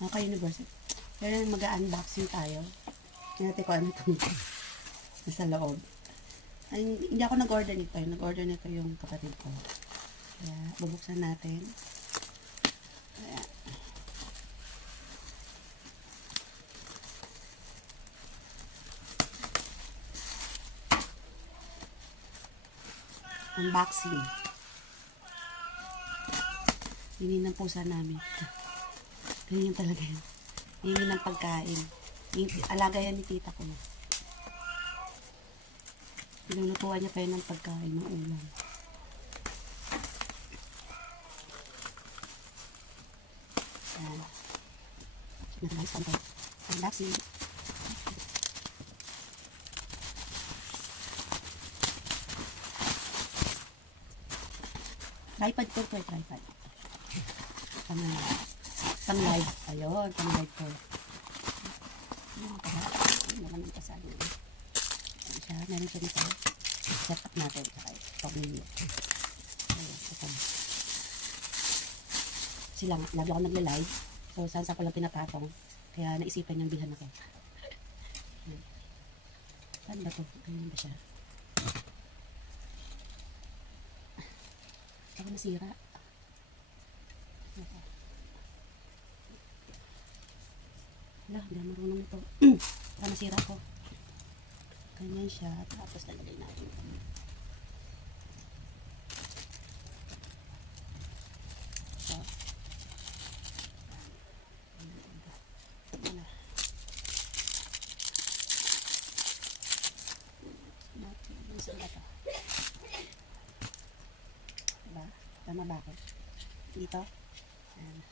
Mga ka-universe. Pero mag-unboxing tayo. Hindi natin kung ano itong nasa loob. Ay, hindi ako nag-order nito. Nag-order nito yung kapatid ko. Kaya, bubuksan natin. Kaya, unboxing. Hingin ng pusa namin. Ganyan talaga yan. Hingin ng pagkain. Alaga yan ni tita ko. Nilulutuan niya pa yun ng pagkain ng ulam. Nagalasan tayo. Unboxing. Tripod ko ito. Tripod. Pang live. Ayun. Pang live ko. Naman ang kasal niya. Ayan siya. Meron siya nito. Set up natin. Saka pag-video. Ayun. Ito. Sila nga. Lagi ako nagla-live. So, saan ko lang pinapatong. Kaya naisipan niyang bilhan ako. Saan ba ito? Ganyan ba siya? Saka nasira. Wala, hindi marunong ito. Saka nasira ko. Ganyan siya. Tapos lalagay natin ito. Diba? Tama ba ako? Dito. Ayan.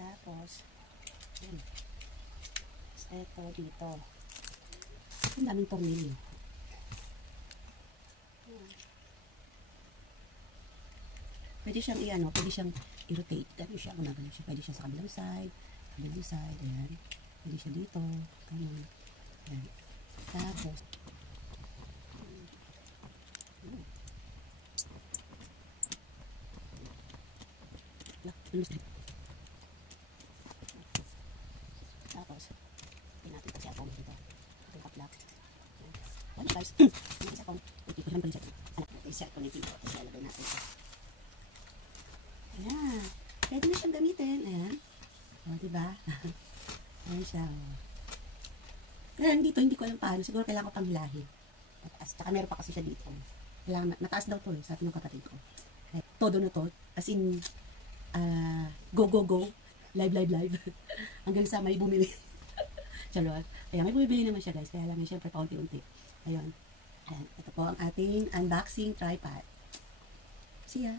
Tapos, yun. Ito dito. Ang daming tornilyo. Pwede siyang pwede siyang i-rotate. Ganun siya, kung nagano siya. Pwede siya sa kabilang side. Ayan. Pwede siya dito. Ganun. Ayan. Tapos, tapos, natin kasi ako dito. Itong kaplak. Ano guys? Ano kasi ako? Ito ko naman pala siya. Anak, i-set ko na dito. Kasi alagay natin siya. Ayan. Pwede na siyang gamitin. Ayan. O, diba? Ayan siya. Kaya dito, hindi ko alam paano. Siguro kailangan ko pang hilahin. At saka meron pa kasi siya dito. Kailangan, mataas daw to. Sabi ng kapatid ko. Todo na to. As in, go. Live. Hanggang sa may bumili. Charot. Ayan, may bumibili naman siya guys. Kaya lang siyempre paunti-unti. Ayun. Ayan. Ito po ang ating unboxing tripod. See ya.